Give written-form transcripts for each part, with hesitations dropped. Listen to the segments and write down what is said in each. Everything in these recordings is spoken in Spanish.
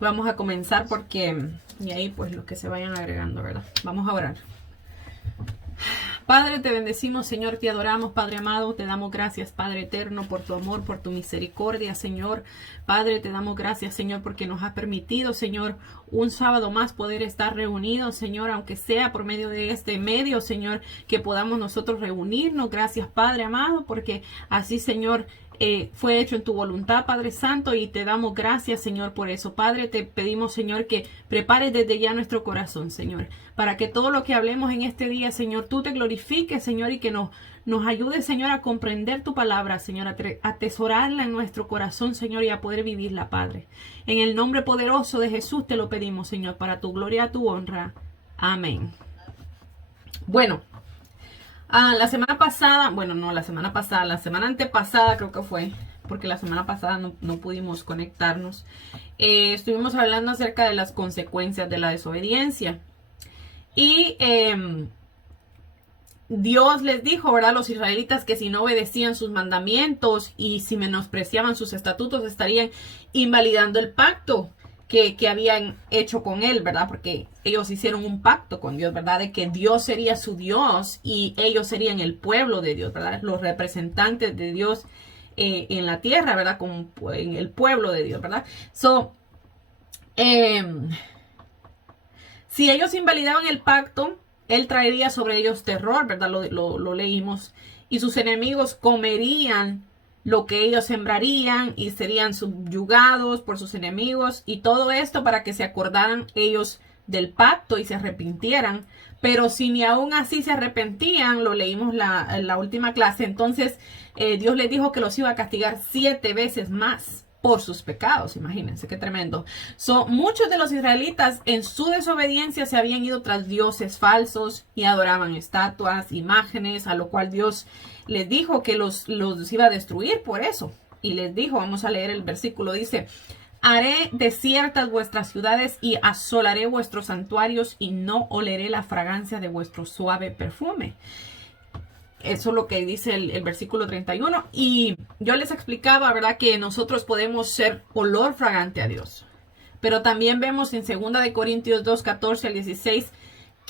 Vamos a comenzar porque, y ahí pues los que se vayan agregando, ¿verdad? Vamos a orar. Padre, te bendecimos, Señor, te adoramos, Padre amado, te damos gracias, Padre eterno, por tu amor, por tu misericordia, Señor. Padre, te damos gracias, Señor, porque nos has permitido, Señor, un sábado más poder estar reunidos, Señor, aunque sea por medio de este medio, Señor, que podamos nosotros reunirnos. Gracias, Padre amado, porque así, Señor, fue hecho en tu voluntad, Padre Santo, y te damos gracias, Señor, por eso. Padre, te pedimos, Señor, que prepares desde ya nuestro corazón, Señor, para que todo lo que hablemos en este día, Señor, tú te glorifiques, Señor, y que nos ayudes, Señor, a comprender tu palabra, Señor, a atesorarla en nuestro corazón, Señor, y a poder vivirla, Padre. En el nombre poderoso de Jesús te lo pedimos, Señor, para tu gloria y tu honra. Amén. Bueno. La semana pasada, bueno, no la semana pasada, la semana antepasada creo que fue, porque la semana pasada no pudimos conectarnos. Estuvimos hablando acerca de las consecuencias de la desobediencia. Y Dios les dijo, ¿verdad?, a los israelitas que si no obedecían sus mandamientos y si menospreciaban sus estatutos, estarían invalidando el pacto que habían hecho con él, ¿verdad? Porque ellos hicieron un pacto con Dios, ¿verdad? De que Dios sería su Dios y ellos serían el pueblo de Dios, ¿verdad? Los representantes de Dios en la tierra, ¿verdad? Como en el pueblo de Dios, ¿verdad? Si ellos invalidaban el pacto, él traería sobre ellos terror, ¿verdad? Lo leímos. Y sus enemigos comerían lo que ellos sembrarían y serían subyugados por sus enemigos, y todo esto para que se acordaran ellos del pacto y se arrepintieran. Pero si ni aún así se arrepentían, lo leímos en la última clase, entonces Dios les dijo que los iba a castigar 7 veces más por sus pecados. Imagínense qué tremendo. Muchos de los israelitas en su desobediencia se habían ido tras dioses falsos y adoraban estatuas, imágenes, a lo cual Dios les dijo que los iba a destruir por eso. Y les dijo, vamos a leer el versículo, dice: haré desiertas vuestras ciudades y asolaré vuestros santuarios y no oleré la fragancia de vuestro suave perfume. Eso es lo que dice el versículo 31. Y yo les explicaba, ¿verdad?, que nosotros podemos ser olor fragante a Dios. Pero también vemos en 2 de Corintios 2, 14 al 16,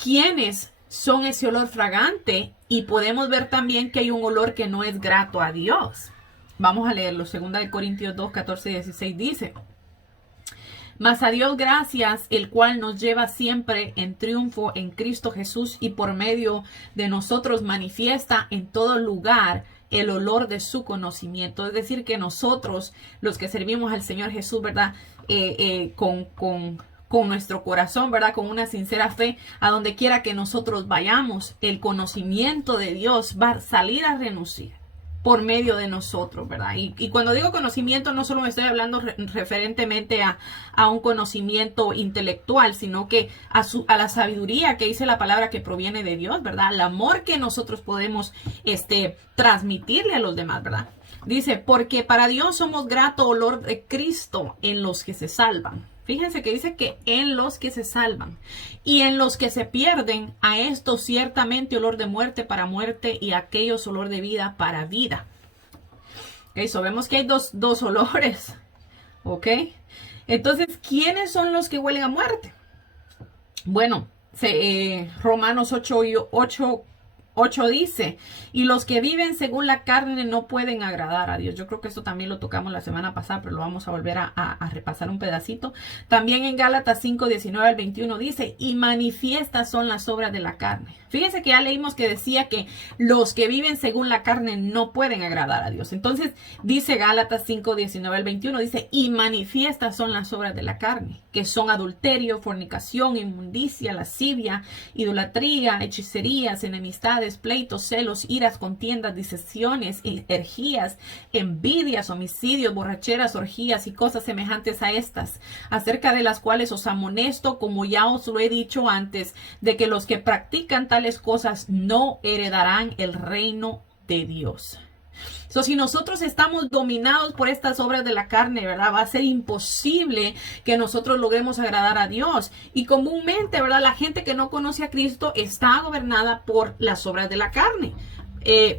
quiénes son ese olor fragante. Y podemos ver también que hay un olor que no es grato a Dios. Vamos a leerlo. 2 de Corintios 2, 14 y 16 dice: mas a Dios gracias, el cual nos lleva siempre en triunfo en Cristo Jesús, y por medio de nosotros manifiesta en todo lugar el olor de su conocimiento. Es decir, que nosotros, los que servimos al Señor Jesús, ¿verdad?, con nuestro corazón, ¿verdad?, con una sincera fe, a donde quiera que nosotros vayamos, el conocimiento de Dios va a salir a relucir por medio de nosotros, ¿verdad? Y cuando digo conocimiento, no solo me estoy hablando referentemente a un conocimiento intelectual, sino que a la sabiduría que dice la palabra que proviene de Dios, ¿verdad? Al amor que nosotros podemos transmitirle a los demás, ¿verdad? Dice: porque para Dios somos grato olor de Cristo en los que se salvan. Fíjense que dice que en los que se salvan, y en los que se pierden, a estos ciertamente olor de muerte para muerte, y a aquellos olor de vida para vida. Vemos que hay dos olores. ¿Ok? Entonces, ¿quiénes son los que huelen a muerte? Bueno, Romanos 8 dice: y los que viven según la carne no pueden agradar a Dios. Yo creo que esto también lo tocamos la semana pasada, pero lo vamos a volver a repasar un pedacito. También en Gálatas 5, 19 al 21 dice: y manifiestas son las obras de la carne. Fíjense que ya leímos que decía que los que viven según la carne no pueden agradar a Dios. Entonces dice Gálatas 5, 19 al 21, dice: y manifiestas son las obras de la carne, que son adulterio, fornicación, inmundicia, lascivia, idolatría, hechicerías, enemistades, pleitos, celos, iras, contiendas, disensiones, herejías, envidias, homicidios, borracheras, orgías y cosas semejantes a estas, acerca de las cuales os amonesto, como ya os lo he dicho antes, de que los que practican tales cosas no heredarán el reino de Dios. Si nosotros estamos dominados por estas obras de la carne, ¿verdad?, va a ser imposible que nosotros logremos agradar a Dios. Y comúnmente, ¿verdad?, la gente que no conoce a Cristo está gobernada por las obras de la carne.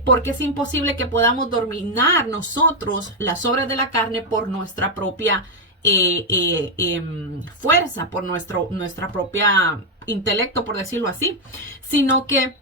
Porque es imposible que podamos dominar nosotros las obras de la carne por nuestra propia fuerza, por nuestra propia intelecto, por decirlo así, sino que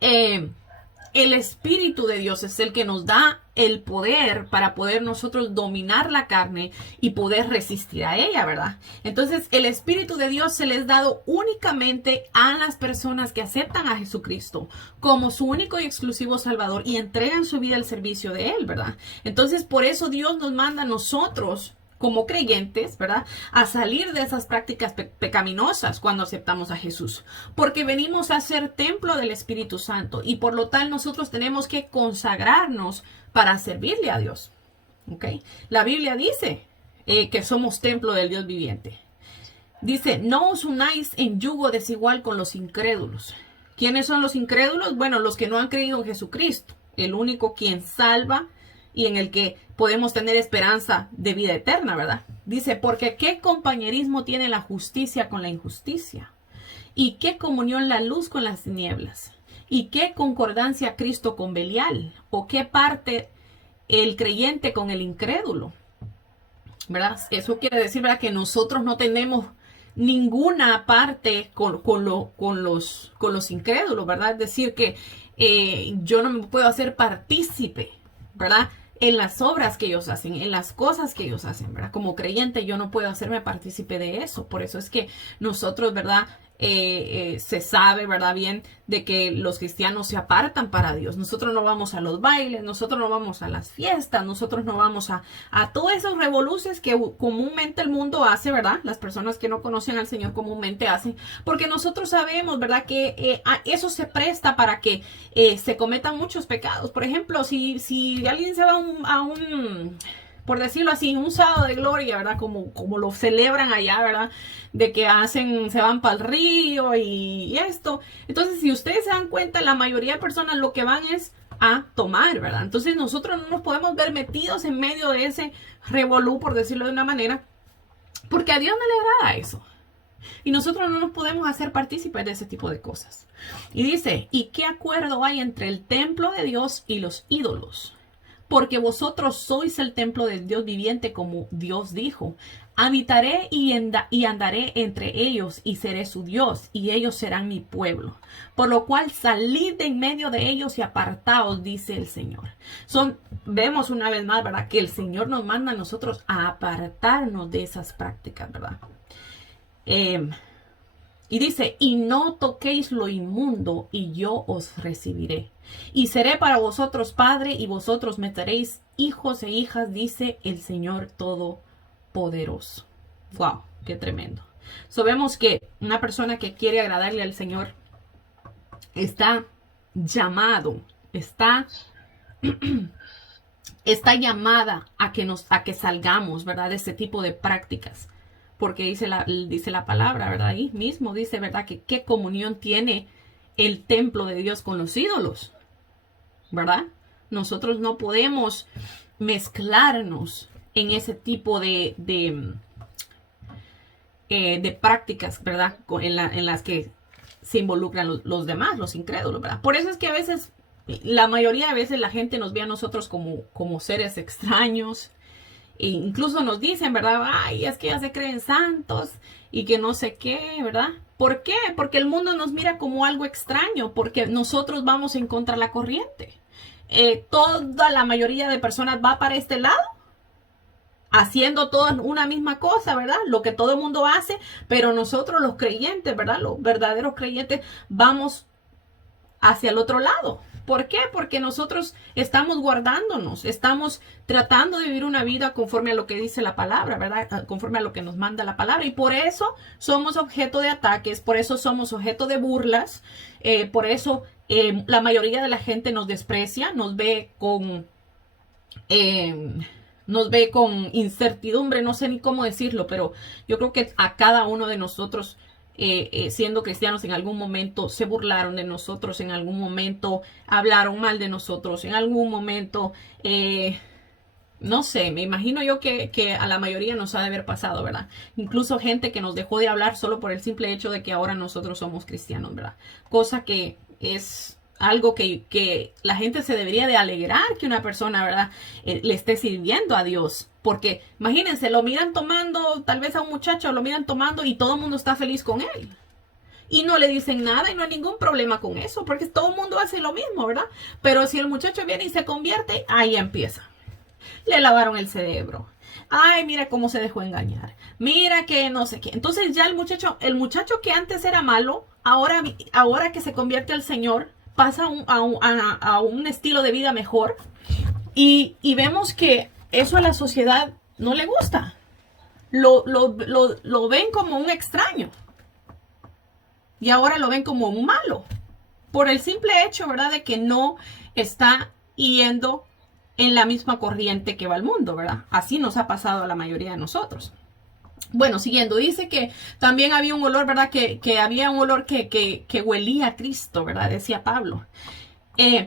el Espíritu de Dios es el que nos da el poder para poder nosotros dominar la carne y poder resistir a ella, ¿verdad? Entonces, el Espíritu de Dios se les ha dado únicamente a las personas que aceptan a Jesucristo como su único y exclusivo Salvador y entregan su vida al servicio de Él, ¿verdad? Entonces, por eso Dios nos manda a nosotros como creyentes, ¿verdad? A salir de esas prácticas pecaminosas cuando aceptamos a Jesús. Porque venimos a ser templo del Espíritu Santo y por lo tal nosotros tenemos que consagrarnos para servirle a Dios. ¿Ok? La Biblia dice que somos templo del Dios viviente. Dice, no os unáis en yugo desigual con los incrédulos. ¿Quiénes son los incrédulos? Bueno, los que no han creído en Jesucristo, el único quien salva y en el que podemos tener esperanza de vida eterna, ¿verdad? Dice, porque ¿qué compañerismo tiene la justicia con la injusticia? ¿Y qué comunión la luz con las tinieblas? ¿Y qué concordancia Cristo con Belial? ¿O qué parte el creyente con el incrédulo? ¿Verdad? Eso quiere decir, ¿verdad?, que nosotros no tenemos ninguna parte con los incrédulos, ¿verdad? Es decir, que yo no me puedo hacer partícipe, ¿verdad?, en las obras que ellos hacen, en las cosas que ellos hacen, ¿verdad? Como creyente yo no puedo hacerme partícipe de eso. Por eso es que nosotros, ¿verdad?, se sabe, ¿verdad?, bien de que los cristianos se apartan para Dios. Nosotros no vamos a los bailes, nosotros no vamos a las fiestas, nosotros no vamos a todos esos revoluces que comúnmente el mundo hace, ¿verdad? Las personas que no conocen al Señor comúnmente hacen, porque nosotros sabemos, ¿verdad?, que eso se presta para que se cometan muchos pecados. Por ejemplo, si alguien se va a un por decirlo así, un sábado de gloria, ¿verdad? Como lo celebran allá, ¿verdad? De que se van para el río y esto. Entonces, si ustedes se dan cuenta, la mayoría de personas lo que van es a tomar, ¿verdad? Entonces, nosotros no nos podemos ver metidos en medio de ese revolú, por decirlo de una manera, porque a Dios no le agrada eso. Y nosotros no nos podemos hacer partícipes de ese tipo de cosas. Y dice, ¿y qué acuerdo hay entre el templo de Dios y los ídolos? Porque vosotros sois el templo del Dios viviente, como Dios dijo. Habitaré y andaré entre ellos y seré su Dios, y ellos serán mi pueblo. Por lo cual salid de en medio de ellos y apartaos, dice el Señor. Vemos una vez más, ¿verdad?, que el Señor nos manda a nosotros a apartarnos de esas prácticas, ¿verdad? Y dice, y no toquéis lo inmundo, y yo os recibiré. Y seré para vosotros padre, y vosotros me seréis hijos e hijas, dice el Señor Todopoderoso. ¡Wow! ¡Qué tremendo! Vemos que una persona que quiere agradarle al Señor está llamado, está llamada a que salgamos, ¿verdad?, de ese tipo de prácticas. Porque dice la palabra, ¿verdad? Ahí mismo dice, ¿verdad?, que qué comunión tiene el templo de Dios con los ídolos, ¿verdad? Nosotros no podemos mezclarnos en ese tipo de prácticas, ¿verdad?, en las que se involucran los demás, los incrédulos, ¿verdad? Por eso es que a veces, la mayoría de veces la gente nos ve a nosotros como seres extraños. E incluso nos dicen, ¿verdad?, ay, es que ya se creen santos y que no sé qué, ¿verdad? ¿Por qué? Porque el mundo nos mira como algo extraño, porque nosotros vamos en contra de la corriente. Toda la mayoría de personas va para este lado, haciendo toda una misma cosa, ¿verdad? Lo que todo el mundo hace, pero nosotros los creyentes, ¿verdad?, los verdaderos creyentes, vamos hacia el otro lado. ¿Por qué? Porque nosotros estamos guardándonos, estamos tratando de vivir una vida conforme a lo que dice la palabra, ¿verdad? Conforme a lo que nos manda la palabra. Y por eso somos objeto de ataques, por eso somos objeto de burlas, por eso la mayoría de la gente nos desprecia, nos ve con incertidumbre, no sé ni cómo decirlo, pero yo creo que a cada uno de nosotros, siendo cristianos, en algún momento se burlaron de nosotros, en algún momento hablaron mal de nosotros, en algún momento, no sé, me imagino yo que a la mayoría nos ha de haber pasado, ¿verdad? Incluso gente que nos dejó de hablar solo por el simple hecho de que ahora nosotros somos cristianos, ¿verdad? Cosa que es algo que la gente se debería de alegrar, que una persona, ¿verdad?, le esté sirviendo a Dios Porque imagínense, lo miran tomando, tal vez a un muchacho lo miran tomando y todo el mundo está feliz con él. Y no le dicen nada y no hay ningún problema con eso, porque todo el mundo hace lo mismo, ¿verdad? Pero si el muchacho viene y se convierte, ahí empieza. Le lavaron el cerebro. Ay, mira cómo se dejó engañar. Mira que no sé qué. Entonces ya el muchacho que antes era malo, ahora que se convierte al Señor, pasa a un estilo de vida mejor. Y vemos que eso a la sociedad no le gusta. Lo ven como un extraño. Y ahora lo ven como un malo. Por el simple hecho, ¿verdad? De que no está yendo en la misma corriente que va el mundo, ¿verdad? Así nos ha pasado a la mayoría de nosotros. Bueno, siguiendo, dice que también había un olor, ¿verdad? Que había un olor que huelía a Cristo, ¿verdad? Decía Pablo.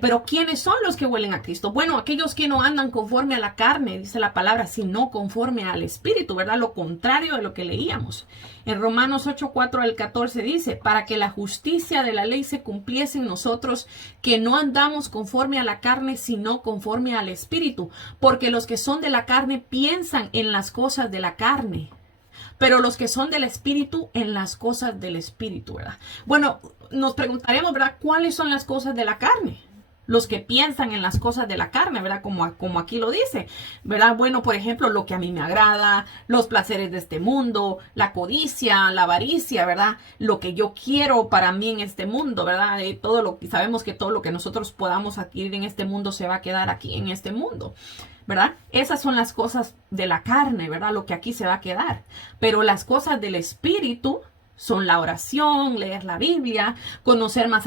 Pero ¿quiénes son los que huelen a Cristo? Bueno, aquellos que no andan conforme a la carne, dice la palabra, sino conforme al Espíritu, ¿verdad? Lo contrario de lo que leíamos. En Romanos 8, 4 al 14 dice, para que la justicia de la ley se cumpliese en nosotros, que no andamos conforme a la carne, sino conforme al Espíritu. Porque los que son de la carne piensan en las cosas de la carne, pero los que son del Espíritu en las cosas del Espíritu, ¿verdad? Bueno, nos preguntaremos, ¿verdad? ¿Cuáles son las cosas de la carne? Los que piensan en las cosas de la carne, ¿verdad? Como aquí lo dice, ¿verdad? Bueno, por ejemplo, lo que a mí me agrada, los placeres de este mundo, la codicia, la avaricia, ¿verdad? Lo que yo quiero para mí en este mundo, ¿verdad? Sabemos que todo lo que nosotros podamos adquirir en este mundo se va a quedar aquí en este mundo, ¿verdad? Esas son las cosas de la carne, ¿verdad? Lo que aquí se va a quedar. Pero las cosas del Espíritu son la oración, leer la Biblia, conocer más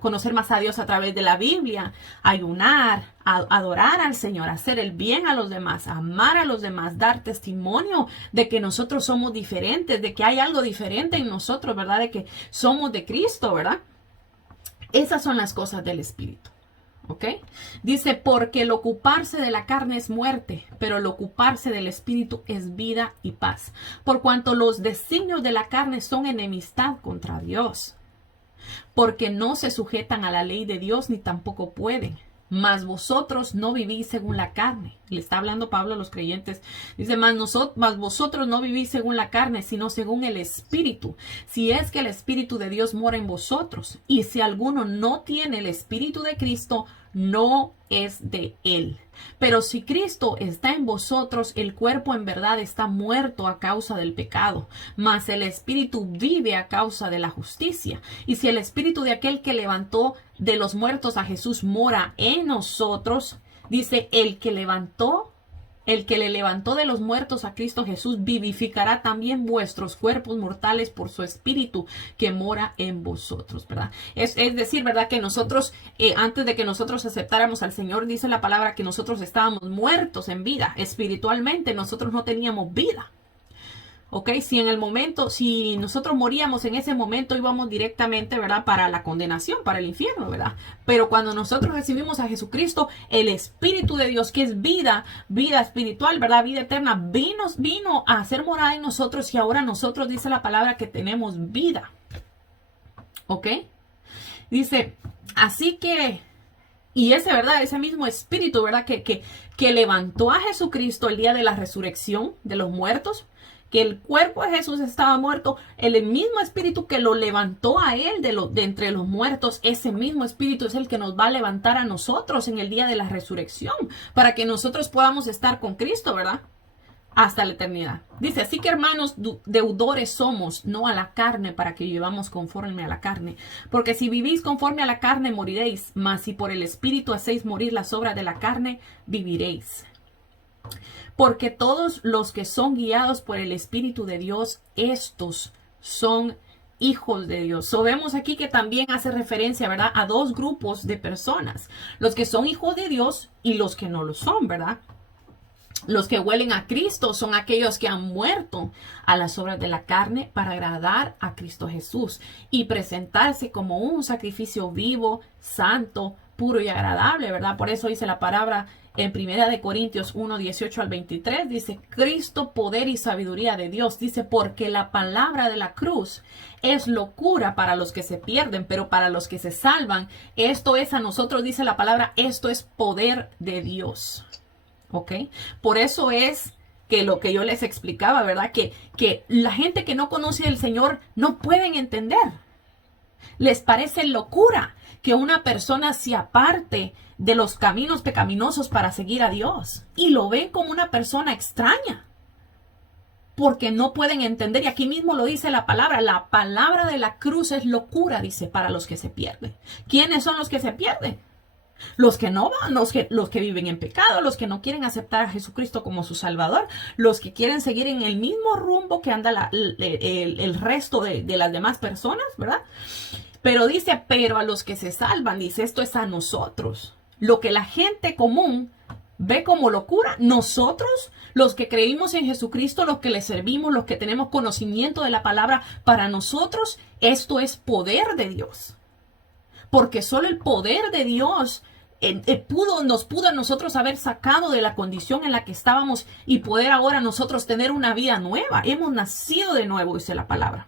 conocer más a Dios a través de la Biblia, ayunar, adorar al Señor, hacer el bien a los demás, amar a los demás, dar testimonio de que nosotros somos diferentes, de que hay algo diferente en nosotros, ¿verdad? De que somos de Cristo, ¿verdad? Esas son las cosas del Espíritu. ¿Ok? Dice, porque el ocuparse de la carne es muerte, pero el ocuparse del Espíritu es vida y paz. Por cuanto los designios de la carne son enemistad contra Dios, porque no se sujetan a la ley de Dios ni tampoco pueden. Mas vosotros no vivís según la carne. Le está hablando Pablo a los creyentes. Dice, mas vosotros no vivís según la carne, sino según el Espíritu. Si es que el Espíritu de Dios mora en vosotros. Y si alguno no tiene el Espíritu de Cristo, no es de él. Pero si Cristo está en vosotros, el cuerpo en verdad está muerto a causa del pecado, mas el Espíritu vive a causa de la justicia. Y si el Espíritu de aquel que levantó de los muertos a Jesús mora en nosotros, dice, el que le levantó de los muertos a Cristo Jesús vivificará también vuestros cuerpos mortales por su Espíritu que mora en vosotros, ¿verdad? Es decir, ¿verdad? Que nosotros, antes de que nosotros aceptáramos al Señor, dice la palabra que nosotros estábamos muertos en vida. Espiritualmente nosotros no teníamos vida. ¿Ok? Si nosotros moríamos en ese momento, íbamos directamente, ¿verdad? Para la condenación, para el infierno, ¿verdad? Pero cuando nosotros recibimos a Jesucristo, el Espíritu de Dios, que es vida espiritual, ¿verdad? Vida eterna, vino a hacer morada en nosotros y ahora nosotros, dice la palabra, que tenemos vida. ¿Ok? Dice, así que... Y ese mismo Espíritu, ¿verdad? Que levantó a Jesucristo el día de la resurrección de los muertos, que el cuerpo de Jesús estaba muerto, el mismo Espíritu que lo levantó a él de entre los muertos, ese mismo Espíritu es el que nos va a levantar a nosotros en el día de la resurrección, para que nosotros podamos estar con Cristo, ¿verdad? Hasta la eternidad. Dice, así que hermanos, deudores somos, no a la carne, para que vivamos conforme a la carne. Porque si vivís conforme a la carne, moriréis, mas si por el Espíritu hacéis morir las obras de la carne, viviréis. Porque todos los que son guiados por el Espíritu de Dios, estos son hijos de Dios. So, vemos aquí que también hace referencia, ¿verdad? A dos grupos de personas. Los que son hijos de Dios y los que no lo son, ¿verdad? Los que huelen a Cristo son aquellos que han muerto a las obras de la carne para agradar a Cristo Jesús y presentarse como un sacrificio vivo, santo, puro y agradable, ¿verdad? Por eso dice la palabra en 1 Corintios 1, 18 al 23, dice, Cristo, poder y sabiduría de Dios, dice, porque la palabra de la cruz es locura para los que se pierden, pero para los que se salvan, esto es a nosotros, dice la palabra, esto es poder de Dios. ¿ok? Por eso es que lo que yo les explicaba, ¿verdad? Que la gente que no conoce al Señor no pueden entender. Les parece locura que una persona se aparte de los caminos pecaminosos para seguir a Dios. Y lo ven como una persona extraña. Porque no pueden entender. Y aquí mismo lo dice la palabra. La palabra de la cruz es locura, dice, para los que se pierden. ¿Quiénes son los que se pierden? Los que no van, los que viven en pecado, los que no quieren aceptar a Jesucristo como su Salvador, los que quieren seguir en el mismo rumbo que anda el resto de las demás personas, ¿verdad? Pero dice, pero a los que se salvan, dice, esto es a nosotros. Lo que la gente común ve como locura, nosotros, los que creímos en Jesucristo, los que le servimos, los que tenemos conocimiento de la palabra, para nosotros esto es poder de Dios. Porque solo el poder de Dios nos pudo a nosotros haber sacado de la condición en la que estábamos y poder ahora nosotros tener una vida nueva. Hemos nacido de nuevo, dice la palabra.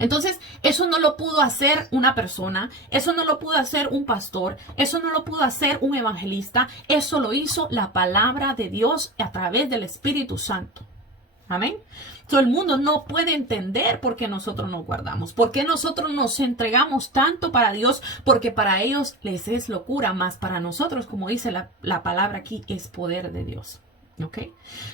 Entonces, eso no lo pudo hacer una persona, eso no lo pudo hacer un pastor, eso no lo pudo hacer un evangelista, eso lo hizo la palabra de Dios a través del Espíritu Santo. Amén. Todo el mundo no puede entender por qué nosotros nos guardamos, por qué nosotros nos entregamos tanto para Dios, porque para ellos les es locura, más para nosotros, como dice la palabra aquí, es poder de Dios. ¿Ok?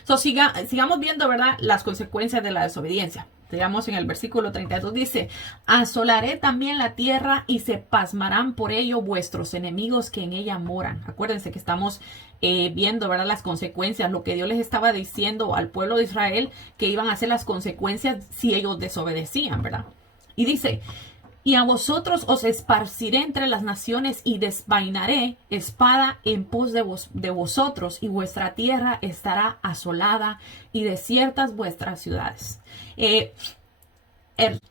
So, sigamos viendo, ¿verdad?, las consecuencias de la desobediencia. Digamos en el versículo 32 dice, asolaré también la tierra y se pasmarán por ello vuestros enemigos que en ella moran. Acuérdense que estamos viendo, ¿verdad?, las consecuencias, lo que Dios les estaba diciendo al pueblo de Israel, que iban a ser las consecuencias si ellos desobedecían, ¿verdad? Y dice, y a vosotros os esparciré entre las naciones y desvainaré espada en pos de vosotros, y vuestra tierra estará asolada y desiertas vuestras ciudades.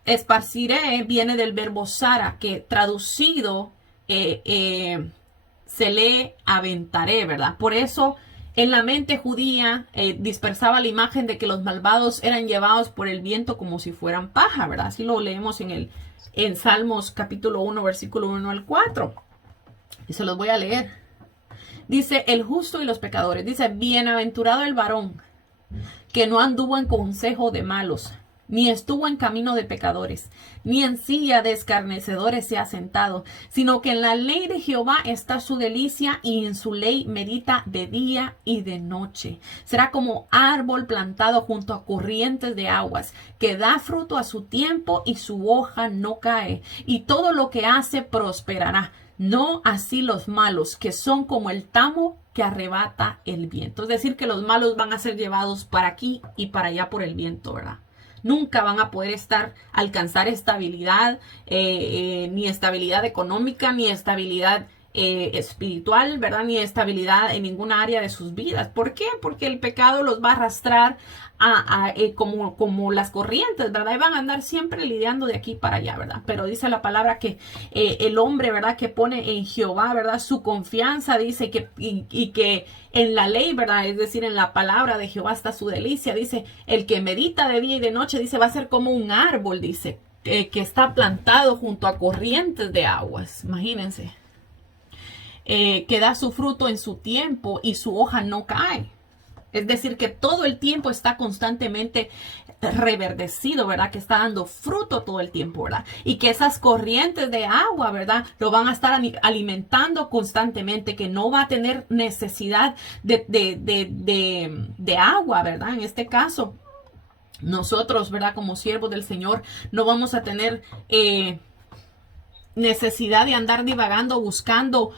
Esparciré viene del verbo sara, que traducido se lee aventaré, ¿verdad? Por eso en la mente judía dispersaba la imagen de que los malvados eran llevados por el viento como si fueran paja, ¿verdad? Así lo leemos en Salmos capítulo 1, versículo 1 al 4. Y se los voy a leer. Dice, el justo y los pecadores. Dice, bienaventurado el varón que no anduvo en consejo de malos, ni estuvo en camino de pecadores, ni en silla de escarnecedores se ha sentado, sino que en la ley de Jehová está su delicia, y en su ley medita de día y de noche. Será como árbol plantado junto a corrientes de aguas, que da fruto a su tiempo y su hoja no cae, y todo lo que hace prosperará. No así los malos, que son como el tamo que arrebata el viento. Es decir, que los malos van a ser llevados para aquí y para allá por el viento, ¿verdad? Nunca van a poder alcanzar estabilidad, ni estabilidad económica, ni estabilidad espiritual, ¿verdad? Ni estabilidad en ninguna área de sus vidas. ¿Por qué? Porque el pecado los va a arrastrar como las corrientes, ¿verdad? Y van a andar siempre lidiando de aquí para allá, ¿verdad? Pero dice la palabra que el hombre, ¿verdad?, que pone en Jehová, ¿verdad?, su confianza, dice que en la ley, ¿verdad?, es decir, en la palabra de Jehová está su delicia. Dice, el que medita de día y de noche, dice, va a ser como un árbol, dice, que está plantado junto a corrientes de aguas. Imagínense. Que da su fruto en su tiempo y su hoja no cae. Es decir, que todo el tiempo está constantemente reverdecido, ¿verdad? Que está dando fruto todo el tiempo, ¿verdad? Y que esas corrientes de agua, ¿verdad?, lo van a estar alimentando constantemente, que no va a tener necesidad de agua, ¿verdad? En este caso, nosotros, ¿verdad?, como siervos del Señor, no vamos a tener necesidad de andar divagando, buscando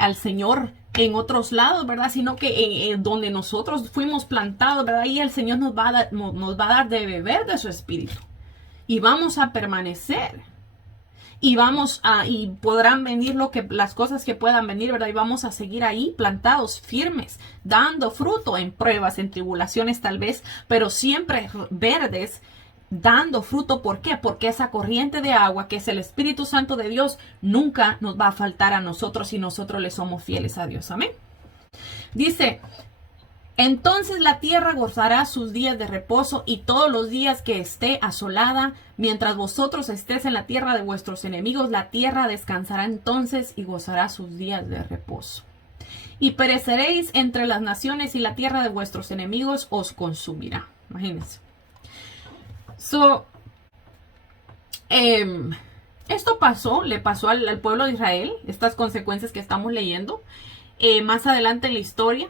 al Señor en otros lados, ¿verdad? Sino que donde nosotros fuimos plantados, ¿verdad? Ahí el Señor nos va a dar de beber de su espíritu. Y vamos a permanecer. Y y podrán venir las cosas que puedan venir, ¿verdad? Y vamos a seguir ahí plantados, firmes, dando fruto en pruebas, en tribulaciones tal vez, pero siempre verdes, dando fruto. ¿Por qué? Porque esa corriente de agua, que es el Espíritu Santo de Dios, nunca nos va a faltar a nosotros si nosotros le somos fieles a Dios. Amén. Dice, entonces la tierra gozará sus días de reposo y todos los días que esté asolada, mientras vosotros estéis en la tierra de vuestros enemigos, la tierra descansará entonces y gozará sus días de reposo. y pereceréis entre las naciones y la tierra de vuestros enemigos os consumirá. Imagínense. Esto le pasó al pueblo de Israel, estas consecuencias que estamos leyendo. Más adelante en la historia,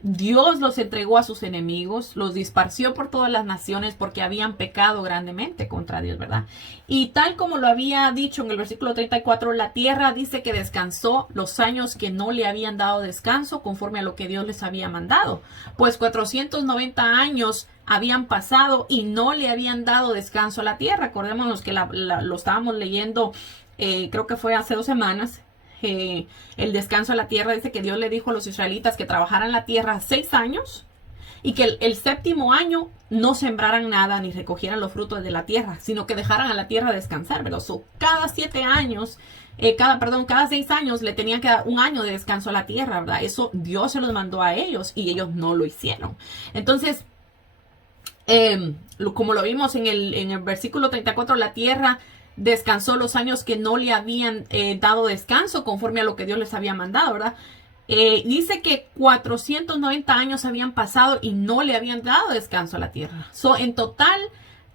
Dios los entregó a sus enemigos, los disparció por todas las naciones porque habían pecado grandemente contra Dios, ¿verdad? Y tal como lo había dicho en el versículo 34, la tierra dice que descansó los años que no le habían dado descanso conforme a lo que Dios les había mandado. Pues 490 años habían pasado y no le habían dado descanso a la tierra. Acordémonos que lo estábamos leyendo, creo que fue hace 2 semanas. El descanso a la tierra, dice que Dios le dijo a los israelitas que trabajaran la tierra 6 años y que el 7º año no sembraran nada ni recogieran los frutos de la tierra, sino que dejaran a la tierra descansar, ¿verdad? Cada 7 años, cada 6 años le tenían que dar 1 año de descanso a la tierra, ¿verdad? Eso Dios se los mandó a ellos y ellos no lo hicieron. Entonces, como lo vimos en el versículo 34, la tierra descansó los años que no le habían dado descanso conforme a lo que Dios les había mandado, ¿verdad? Dice que 490 años habían pasado y no le habían dado descanso a la tierra. En total,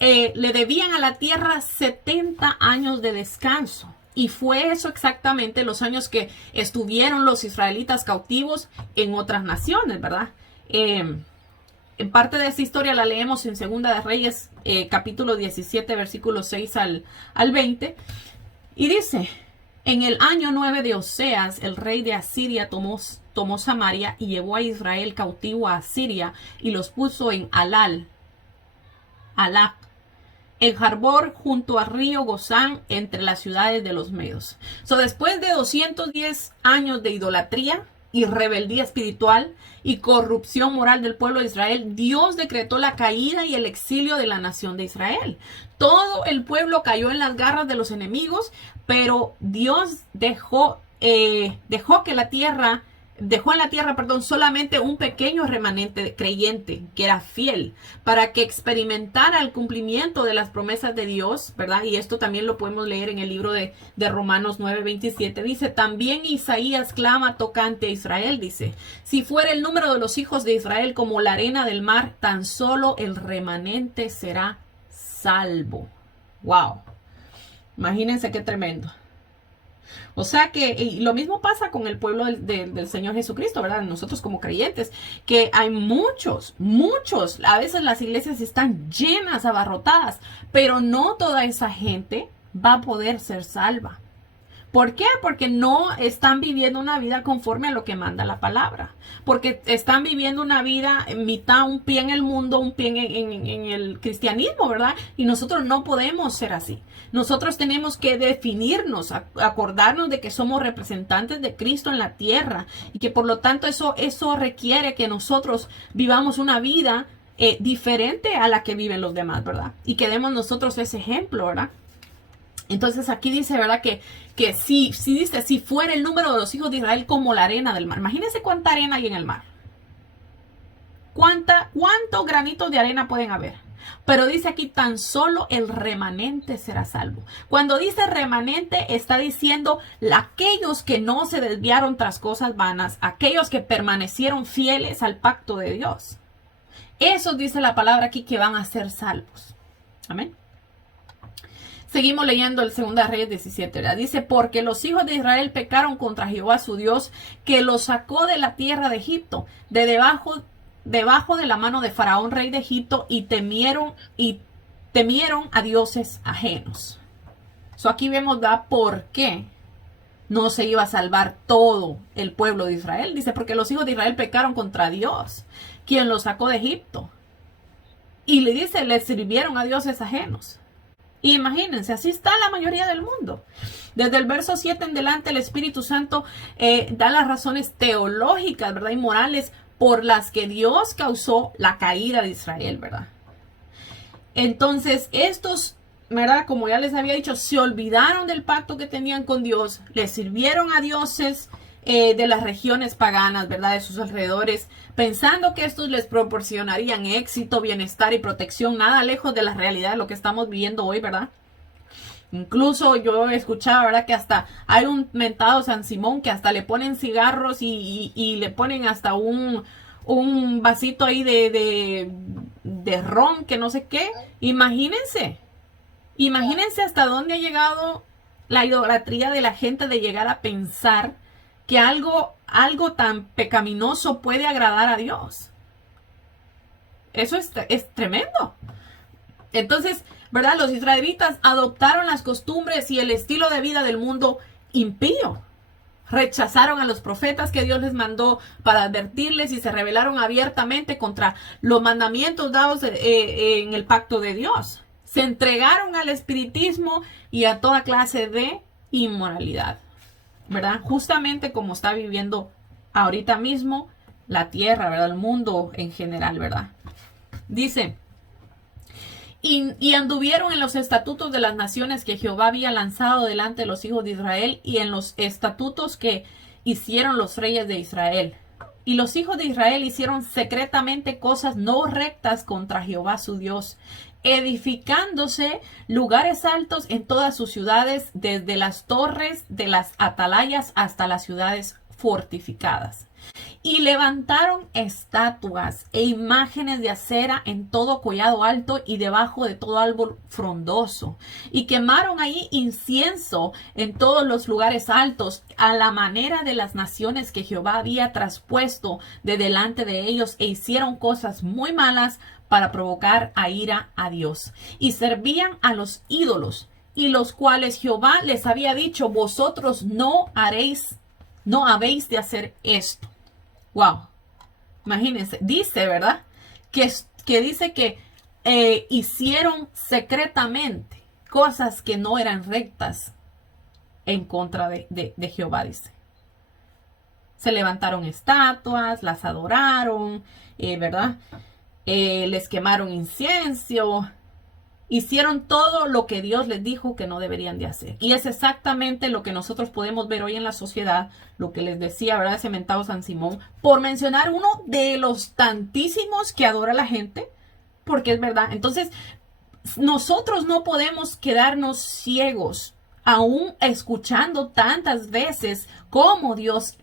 le debían a la tierra 70 años de descanso. Y fue eso exactamente los años que estuvieron los israelitas cautivos en otras naciones, ¿verdad? En parte de esta historia la leemos en Segunda de Reyes, capítulo 17, versículos 6 al 20. Y dice, en el año 9 de Oseas, el rey de Asiria tomó Samaria y llevó a Israel cautivo a Asiria y los puso en Halak, en Harbor, junto al río Gozán, entre las ciudades de los medos. Después de 210 años de idolatría y rebeldía espiritual y corrupción moral del pueblo de Israel, Dios decretó la caída y el exilio de la nación de Israel. Todo el pueblo cayó en las garras de los enemigos, pero Dios dejó en la tierra solamente un pequeño remanente creyente que era fiel para que experimentara el cumplimiento de las promesas de Dios, ¿verdad? Y esto también lo podemos leer en el libro de Romanos 9:27. Dice, también Isaías clama tocante a Israel, dice, si fuera el número de los hijos de Israel como la arena del mar, tan solo el remanente será salvo. Wow. Imagínense qué tremendo. O sea que lo mismo pasa con el pueblo del Señor Jesucristo, ¿verdad? Nosotros como creyentes, que hay muchos, a veces las iglesias están llenas, abarrotadas, pero no toda esa gente va a poder ser salva. ¿Por qué? Porque no están viviendo una vida conforme a lo que manda la palabra. Porque están viviendo una vida mitad, un pie en el mundo, un pie en el cristianismo, ¿verdad? Y nosotros no podemos ser así. Nosotros tenemos que definirnos, acordarnos de que somos representantes de Cristo en la tierra y que por lo tanto eso requiere que nosotros vivamos una vida diferente a la que viven los demás, ¿verdad? Y que demos nosotros ese ejemplo, ¿verdad? Entonces aquí dice, ¿verdad? Que si fuera el número de los hijos de Israel como la arena del mar. Imagínense cuánta arena hay en el mar. ¿Cuántos granitos de arena pueden haber? Pero dice aquí, tan solo el remanente será salvo. Cuando dice remanente, está diciendo aquellos que no se desviaron tras cosas vanas, aquellos que permanecieron fieles al pacto de Dios. Esos, dice la palabra aquí, que van a ser salvos. Amén. Seguimos leyendo el 2 Reyes 17, ¿verdad? Dice, porque los hijos de Israel pecaron contra Jehová su Dios, que los sacó de la tierra de Egipto, de debajo de la mano de Faraón, rey de Egipto, y temieron a dioses ajenos. Aquí vemos, ¿verdad?, por qué no se iba a salvar todo el pueblo de Israel. Dice, porque los hijos de Israel pecaron contra Dios, quien los sacó de Egipto. Y le dice, le sirvieron a dioses ajenos. Y imagínense, así está la mayoría del mundo. Desde el verso 7 en delante, el Espíritu Santo da las razones teológicas, ¿verdad?, y morales por las que Dios causó la caída de Israel, ¿verdad? Entonces, estos, ¿verdad?, como ya les había dicho, se olvidaron del pacto que tenían con Dios, le sirvieron a dioses de las regiones paganas, ¿verdad?, de sus alrededores, pensando que estos les proporcionarían éxito, bienestar y protección, nada lejos de la realidad de lo que estamos viviendo hoy, ¿verdad? Incluso yo he escuchado, ¿verdad? Que hasta hay un mentado San Simón que hasta le ponen cigarros y le ponen hasta un vasito ahí de ron, que no sé qué. Imagínense hasta dónde ha llegado la idolatría de la gente de llegar a pensar que algo tan pecaminoso puede agradar a Dios. Eso es tremendo. Entonces, ¿verdad? Los israelitas adoptaron las costumbres y el estilo de vida del mundo impío. Rechazaron a los profetas que Dios les mandó para advertirles y se rebelaron abiertamente contra los mandamientos dados en el pacto de Dios. Se entregaron al espiritismo y a toda clase de inmoralidad, ¿verdad? Justamente como está viviendo ahorita mismo la tierra, ¿verdad? El mundo en general, ¿verdad? Dice, y anduvieron en los estatutos de las naciones que Jehová había lanzado delante de los hijos de Israel y en los estatutos que hicieron los reyes de Israel. Y los hijos de Israel hicieron secretamente cosas no rectas contra Jehová su Dios, edificándose lugares altos en todas sus ciudades, desde las torres de las atalayas hasta las ciudades fortificadas. Y levantaron estatuas e imágenes de acera en todo collado alto y debajo de todo árbol frondoso. Y quemaron allí incienso en todos los lugares altos, a la manera de las naciones que Jehová había traspuesto de delante de ellos, e hicieron cosas muy malas para provocar a ira a Dios. Y servían a los ídolos, y los cuales Jehová les había dicho, vosotros no habéis de hacer esto. Wow, imagínense, dice, ¿verdad? Que dice que hicieron secretamente cosas que no eran rectas en contra de Jehová, dice. Se levantaron estatuas, las adoraron, ¿verdad? Les quemaron incienso. Hicieron todo lo que Dios les dijo que no deberían de hacer. Y es exactamente lo que nosotros podemos ver hoy en la sociedad, lo que les decía, ¿verdad? Ese mentado San Simón, por mencionar uno de los tantísimos que adora la gente, porque es verdad. Entonces, nosotros no podemos quedarnos ciegos, aún escuchando tantas veces cómo Dios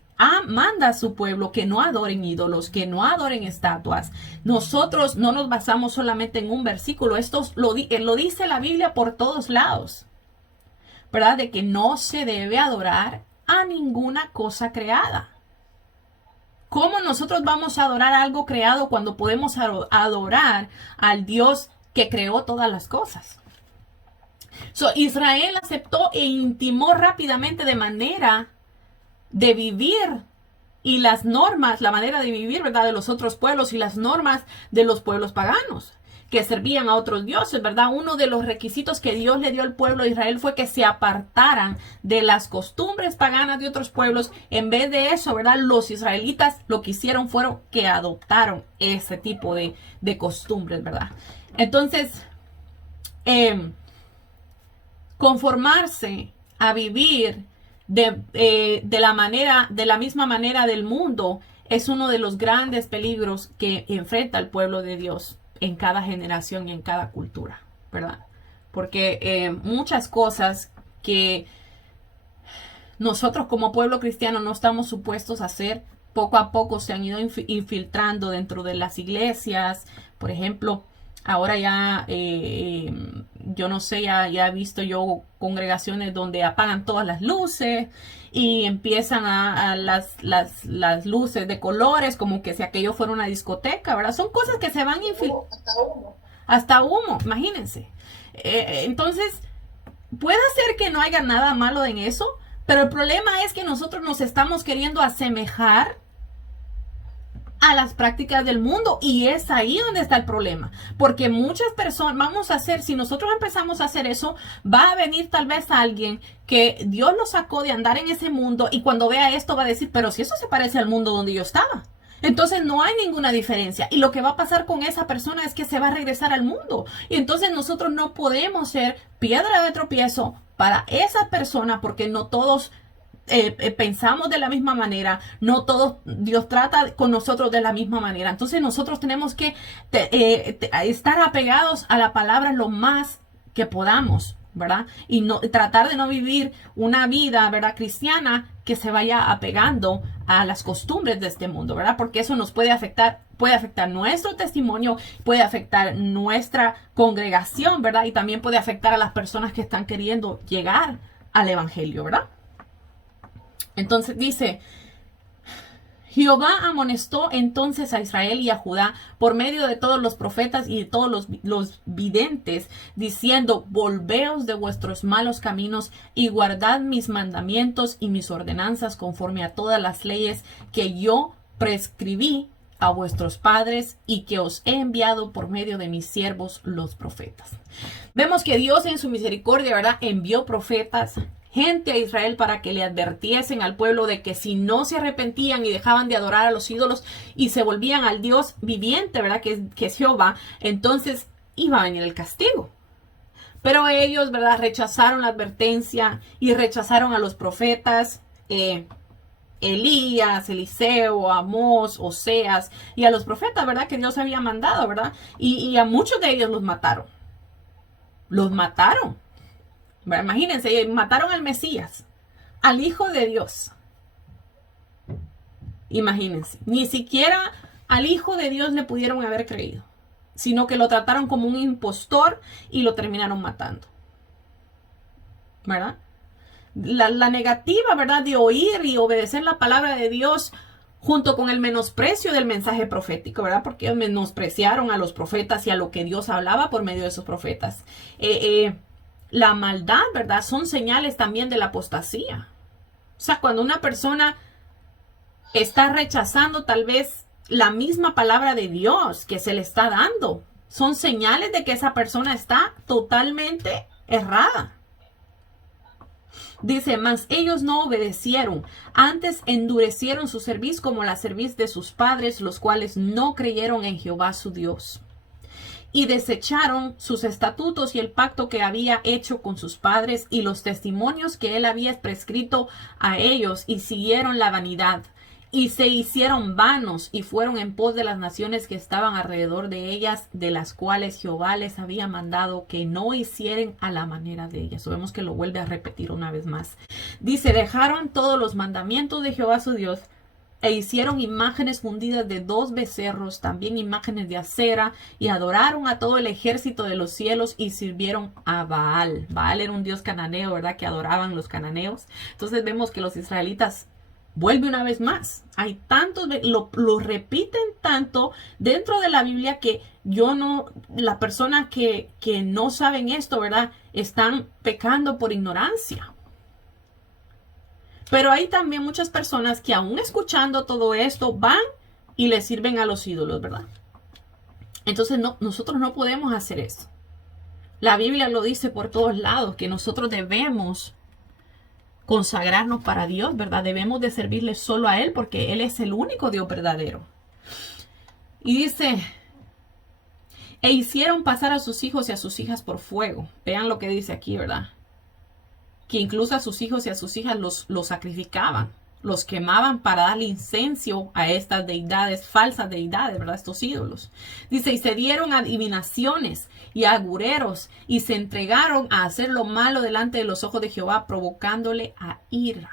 manda a su pueblo que no adoren ídolos, que no adoren estatuas. Nosotros no nos basamos solamente en un versículo. Esto lo dice la Biblia por todos lados, ¿verdad? De que no se debe adorar a ninguna cosa creada. ¿Cómo nosotros vamos a adorar algo creado cuando podemos adorar al Dios que creó todas las cosas? Israel aceptó e intimó rápidamente de manera de vivir y las normas, la manera de vivir, ¿verdad? De los otros pueblos y las normas de los pueblos paganos que servían a otros dioses, ¿verdad? Uno de los requisitos que Dios le dio al pueblo de Israel fue que se apartaran de las costumbres paganas de otros pueblos. En vez de eso, ¿verdad? Los israelitas lo que hicieron fueron que adoptaron ese tipo de costumbres, ¿verdad? Entonces, conformarse a vivir de la misma manera del mundo es uno de los grandes peligros que enfrenta el pueblo de Dios en cada generación y en cada cultura, ¿verdad? Porque muchas cosas que nosotros como pueblo cristiano no estamos supuestos a hacer, poco a poco se han ido infiltrando dentro de las iglesias. Por ejemplo, ahora ya, yo no sé, ya he visto yo congregaciones donde apagan todas las luces y empiezan a las luces de colores, como que si aquello fuera una discoteca, ¿verdad? Son cosas que se van infiltrando. Hasta humo, imagínense. Entonces, puede ser que no haya nada malo en eso, pero el problema es que nosotros nos estamos queriendo asemejar a las prácticas del mundo, y es ahí donde está el problema, porque muchas personas si nosotros empezamos a hacer eso, va a venir tal vez alguien que Dios lo sacó de andar en ese mundo, y cuando vea esto va a decir, pero si eso se parece al mundo donde yo estaba, entonces no hay ninguna diferencia, y lo que va a pasar con esa persona es que se va a regresar al mundo, y entonces nosotros no podemos ser piedra de tropiezo para esa persona, porque no todos pensamos de la misma manera, no todos Dios trata con nosotros de la misma manera. Entonces nosotros tenemos que estar apegados a la palabra lo más que podamos, ¿verdad? Y no, tratar de no vivir una vida, ¿verdad?, cristiana que se vaya apegando a las costumbres de este mundo, ¿verdad? Porque eso nos puede afectar nuestro testimonio, puede afectar nuestra congregación, ¿verdad? Y también puede afectar a las personas que están queriendo llegar al evangelio, ¿verdad? Entonces dice: Jehová amonestó entonces a Israel y a Judá por medio de todos los profetas y de todos los videntes, diciendo: volveos de vuestros malos caminos y guardad mis mandamientos y mis ordenanzas conforme a todas las leyes que yo prescribí a vuestros padres y que os he enviado por medio de mis siervos los profetas. Vemos que Dios en su misericordia, ¿verdad?, envió profetas, gente a Israel, para que le advirtiesen al pueblo de que si no se arrepentían y dejaban de adorar a los ídolos y se volvían al Dios viviente, ¿verdad?, que es Jehová, entonces iba a venir el castigo. Pero ellos, ¿verdad?, rechazaron la advertencia y rechazaron a los profetas, Elías, Eliseo, Amós, Oseas y a los profetas, ¿verdad?, que Dios había mandado, ¿verdad? Y a muchos de ellos los mataron. Los mataron. Imagínense, mataron al Mesías, al Hijo de Dios. Imagínense, ni siquiera al Hijo de Dios le pudieron haber creído, sino que lo trataron como un impostor y lo terminaron matando, ¿verdad? La negativa, ¿verdad?, de oír y obedecer la palabra de Dios, junto con el menosprecio del mensaje profético, ¿verdad? Porque ellos menospreciaron a los profetas y a lo que Dios hablaba por medio de esos profetas. La maldad, ¿verdad?, son señales también de la apostasía. O sea, cuando una persona está rechazando tal vez la misma palabra de Dios que se le está dando, son señales de que esa persona está totalmente errada. Dice: mas ellos no obedecieron, antes endurecieron su cerviz como la cerviz de sus padres, los cuales no creyeron en Jehová su Dios. Y desecharon sus estatutos y el pacto que había hecho con sus padres y los testimonios que él había prescrito a ellos, y siguieron la vanidad. Y se hicieron vanos y fueron en pos de las naciones que estaban alrededor de ellas, de las cuales Jehová les había mandado que no hicieran a la manera de ellas. O vemos que lo vuelve a repetir una vez más. Dice: dejaron todos los mandamientos de Jehová su Dios e hicieron imágenes fundidas de 2 becerros, también imágenes de acera, y adoraron a todo el ejército de los cielos y sirvieron a Baal. Baal era un dios cananeo, ¿verdad?, que adoraban los cananeos. Entonces vemos que los israelitas, vuelve una vez más, hay tantos, lo repiten tanto dentro de la Biblia que la persona que no saben esto, ¿verdad?, están pecando por ignorancia. Pero hay también muchas personas que, aún escuchando todo esto, van y le sirven a los ídolos, ¿verdad? Entonces nosotros no podemos hacer eso. La Biblia lo dice por todos lados, que nosotros debemos consagrarnos para Dios, ¿verdad? Debemos de servirle solo a Él, porque Él es el único Dios verdadero. Y dice: e hicieron pasar a sus hijos y a sus hijas por fuego. Vean lo que dice aquí, ¿verdad? Que incluso a sus hijos y a sus hijas los sacrificaban, los quemaban para darle incenso a estas deidades, falsas deidades, ¿verdad?, estos ídolos. Dice: y se dieron adivinaciones y agureros y se entregaron a hacer lo malo delante de los ojos de Jehová, provocándole a ira.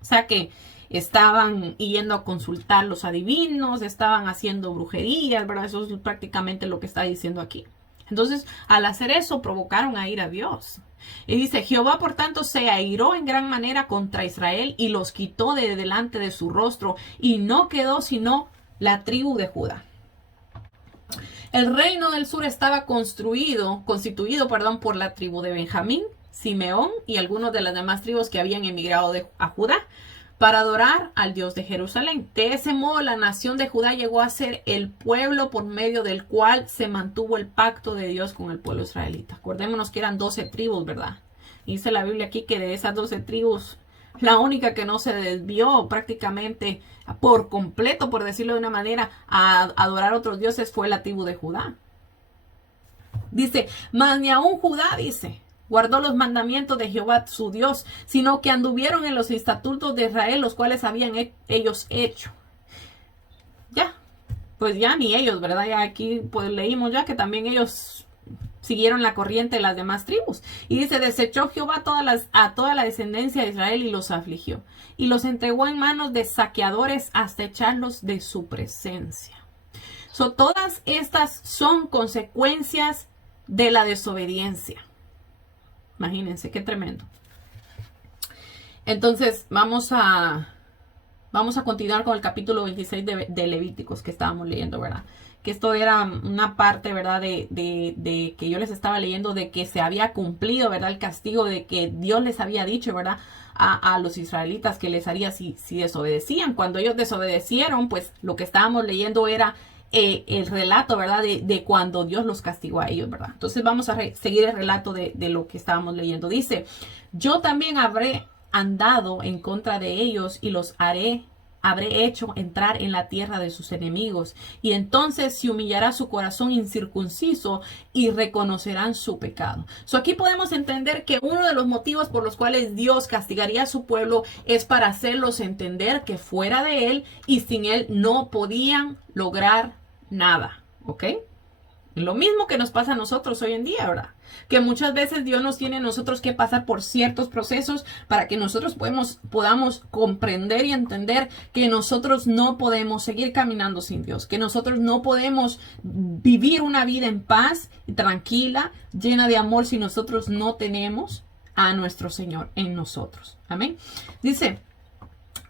O sea que estaban yendo a consultar los adivinos, estaban haciendo brujerías, ¿verdad? Eso es prácticamente lo que está diciendo aquí. Entonces, al hacer eso, provocaron a ir a Dios. Y dice: Jehová, por tanto, se airó en gran manera contra Israel y los quitó de delante de su rostro, y no quedó sino la tribu de Judá. El reino del sur estaba constituido, por la tribu de Benjamín, Simeón y algunos de las demás tribus que habían emigrado a Judá para adorar al Dios de Jerusalén. De ese modo, la nación de Judá llegó a ser el pueblo por medio del cual se mantuvo el pacto de Dios con el pueblo israelita. Acordémonos que eran 12 tribus, ¿verdad? Dice la Biblia aquí que de esas 12 tribus, la única que no se desvió prácticamente por completo, por decirlo de una manera, a adorar a otros dioses fue la tribu de Judá. Dice: mas ni aún Judá, dice, guardó los mandamientos de Jehová su Dios, sino que anduvieron en los estatutos de Israel, los cuales habían ellos hecho. Pues ya ni ellos, ¿verdad? Ya aquí pues leímos ya que también ellos siguieron la corriente de las demás tribus. Y dice, desechó Jehová a toda la descendencia de Israel y los afligió. Y los entregó en manos de saqueadores hasta echarlos de su presencia. Todas estas son consecuencias de la desobediencia. Imagínense, qué tremendo. Entonces, vamos a continuar con el capítulo 26 de Levíticos que estábamos leyendo, ¿verdad? Que esto era una parte, ¿verdad? De que yo les estaba leyendo de que se había cumplido, ¿verdad? El castigo de que Dios les había dicho, ¿verdad? A los israelitas que les haría si desobedecían. Cuando ellos desobedecieron, pues lo que estábamos leyendo era el relato, ¿verdad? De cuando Dios los castigó a ellos, ¿verdad? Entonces vamos a seguir el relato de lo que estábamos leyendo. Dice, yo también habré andado en contra de ellos y los habré hecho entrar en la tierra de sus enemigos. Y entonces se humillará su corazón incircunciso y reconocerán su pecado. Aquí podemos entender que uno de los motivos por los cuales Dios castigaría a su pueblo es para hacerlos entender que fuera de Él y sin Él no podían lograr nada. ¿Ok? Lo mismo que nos pasa a nosotros hoy en día, ¿verdad? Que muchas veces Dios nos tiene a nosotros que pasar por ciertos procesos para que nosotros podamos comprender y entender que nosotros no podemos seguir caminando sin Dios, que nosotros no podemos vivir una vida en paz, tranquila, llena de amor si nosotros no tenemos a nuestro Señor en nosotros. Amén. Dice,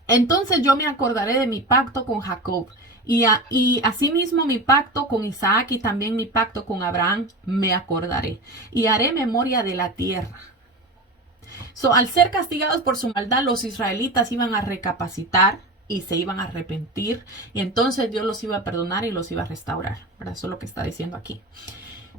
entonces yo me acordaré de mi pacto con Jacob. Y asimismo mi pacto con Isaac y también mi pacto con Abraham me acordaré. Y haré memoria de la tierra. Al ser castigados por su maldad, los israelitas iban a recapacitar y se iban a arrepentir. Y entonces Dios los iba a perdonar y los iba a restaurar. ¿Verdad? Eso es lo que está diciendo aquí.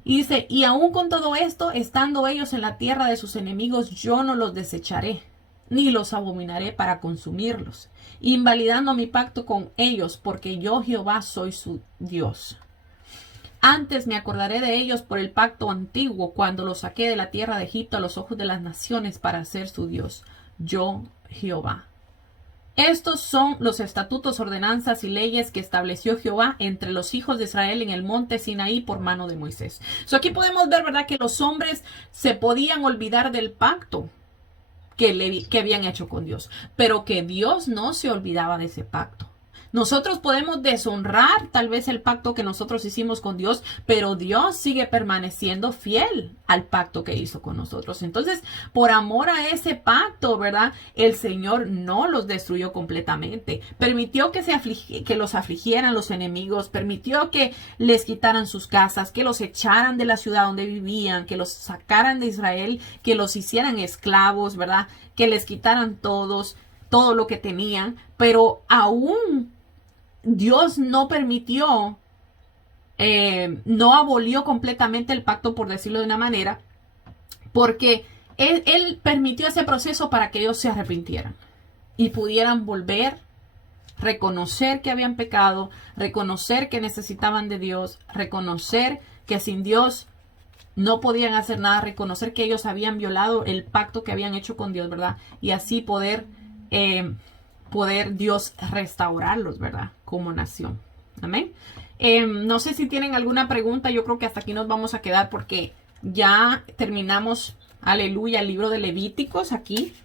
Y dice, y aún con todo esto, estando ellos en la tierra de sus enemigos, yo no los desecharé, ni los abominaré para consumirlos, invalidando mi pacto con ellos, porque yo Jehová soy su Dios. Antes me acordaré de ellos por el pacto antiguo, cuando los saqué de la tierra de Egipto a los ojos de las naciones para ser su Dios, yo Jehová. Estos son los estatutos, ordenanzas y leyes que estableció Jehová entre los hijos de Israel en el monte Sinaí por mano de Moisés. Aquí podemos ver, ¿verdad?, que los hombres se podían olvidar del pacto que habían hecho con Dios, pero que Dios no se olvidaba de ese pacto. Nosotros podemos deshonrar tal vez el pacto que nosotros hicimos con Dios, pero Dios sigue permaneciendo fiel al pacto que hizo con nosotros. Entonces, por amor a ese pacto, ¿verdad?, el Señor no los destruyó completamente. Permitió que los afligieran los enemigos, permitió que les quitaran sus casas, que los echaran de la ciudad donde vivían, que los sacaran de Israel, que los hicieran esclavos, ¿verdad?, que les quitaran todo lo que tenían, pero aún Dios no permitió, no abolió completamente el pacto, por decirlo de una manera, porque Él permitió ese proceso para que ellos se arrepintieran y pudieran volver, reconocer que habían pecado, reconocer que necesitaban de Dios, reconocer que sin Dios no podían hacer nada, reconocer que ellos habían violado el pacto que habían hecho con Dios, ¿verdad? Y así poder Dios restaurarlos, ¿verdad?, como nación. Amén. No sé si tienen alguna pregunta. Yo creo que hasta aquí nos vamos a quedar porque ya terminamos, aleluya, el libro de Levíticos. Aquí,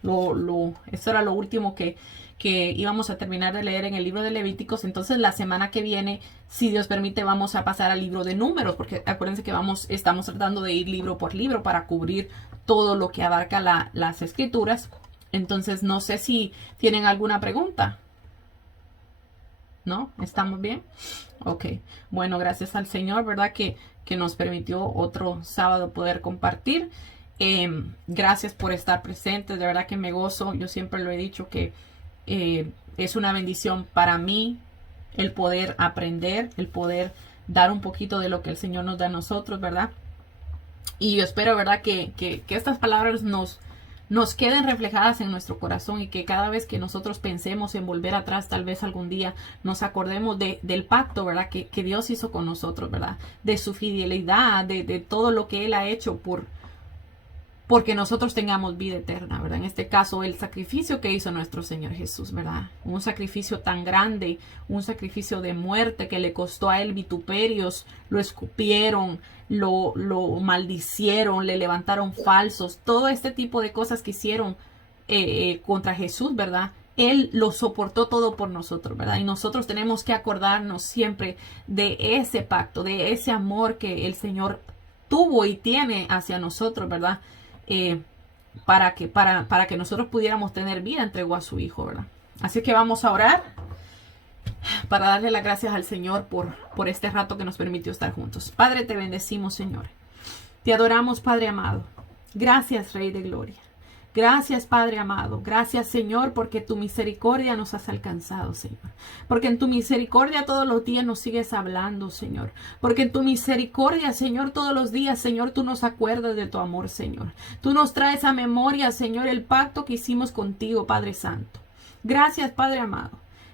eso era lo último que íbamos a terminar de leer en el libro de Levíticos. Entonces la semana que viene, si Dios permite, vamos a pasar al libro de Números, porque acuérdense que estamos tratando de ir libro por libro para cubrir todo lo que abarca las escrituras. Entonces, no sé si tienen alguna pregunta. ¿No? ¿Estamos bien? Ok. Bueno, gracias al Señor, ¿verdad?, que nos permitió otro sábado poder compartir. Gracias por estar presentes. De verdad que me gozo. Yo siempre lo he dicho que es una bendición para mí el poder aprender, el poder dar un poquito de lo que el Señor nos da a nosotros, ¿verdad? Y yo espero, ¿verdad?, que estas palabras nos queden reflejadas en nuestro corazón y que cada vez que nosotros pensemos en volver atrás, tal vez algún día nos acordemos del pacto, ¿verdad?, que Dios hizo con nosotros, ¿verdad?, de su fidelidad, de todo lo que Él ha hecho porque nosotros tengamos vida eterna, ¿verdad? En este caso, el sacrificio que hizo nuestro Señor Jesús, ¿verdad? Un sacrificio tan grande, un sacrificio de muerte que le costó a él vituperios, lo escupieron, lo maldicieron, le levantaron falsos, todo este tipo de cosas que hicieron contra Jesús, ¿verdad? Él lo soportó todo por nosotros, ¿verdad? Y nosotros tenemos que acordarnos siempre de ese pacto, de ese amor que el Señor tuvo y tiene hacia nosotros, ¿verdad? Para que nosotros pudiéramos tener vida, entregó a su Hijo, ¿verdad? Así que vamos a orar para darle las gracias al Señor por este rato que nos permitió estar juntos. Padre, te bendecimos, Señor. Te adoramos, Padre amado. Gracias, Rey de Gloria. Gracias, Padre amado. Gracias, Señor, porque tu misericordia nos has alcanzado, Señor. Porque en tu misericordia todos los días nos sigues hablando, Señor. Porque en tu misericordia, Señor, todos los días, Señor, tú nos acuerdas de tu amor, Señor. Tú nos traes a memoria, Señor, el pacto que hicimos contigo, Padre Santo. Gracias, Padre amado.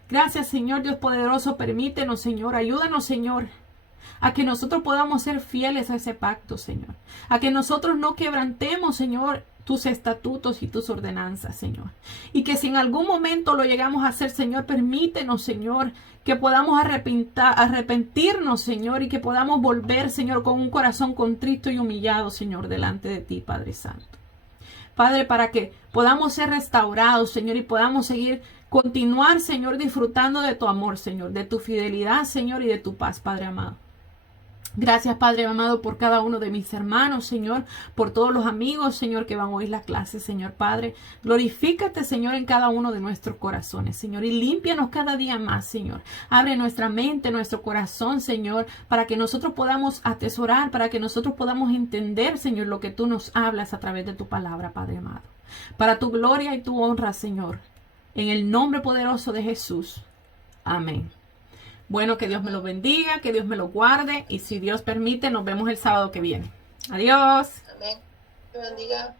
Gracias, Señor Dios poderoso. Permítenos, Señor. Ayúdanos, Señor, a que nosotros podamos ser fieles a ese pacto, Señor. A que nosotros no quebrantemos, Señor, tus estatutos y tus ordenanzas, Señor. Y que si en algún momento lo llegamos a hacer, Señor, permítenos, Señor, que podamos arrepentirnos, Señor, y que podamos volver, Señor, con un corazón contrito y humillado, Señor, delante de ti, Padre Santo. Padre, para que podamos ser restaurados, Señor, y podamos continuar, Señor, disfrutando de tu amor, Señor, de tu fidelidad, Señor, y de tu paz, Padre amado. Gracias, Padre amado, por cada uno de mis hermanos, Señor, por todos los amigos, Señor, que van a oír la clase, Señor Padre. Glorifícate, Señor, en cada uno de nuestros corazones, Señor, y límpianos cada día más, Señor. Abre nuestra mente, nuestro corazón, Señor, para que nosotros podamos atesorar, para que nosotros podamos entender, Señor, lo que tú nos hablas a través de tu palabra, Padre amado. Para tu gloria y tu honra, Señor, en el nombre poderoso de Jesús. Amén. Bueno, que Dios me lo bendiga, que Dios me lo guarde y si Dios permite, nos vemos el sábado que viene. Adiós. Amén. Te bendiga.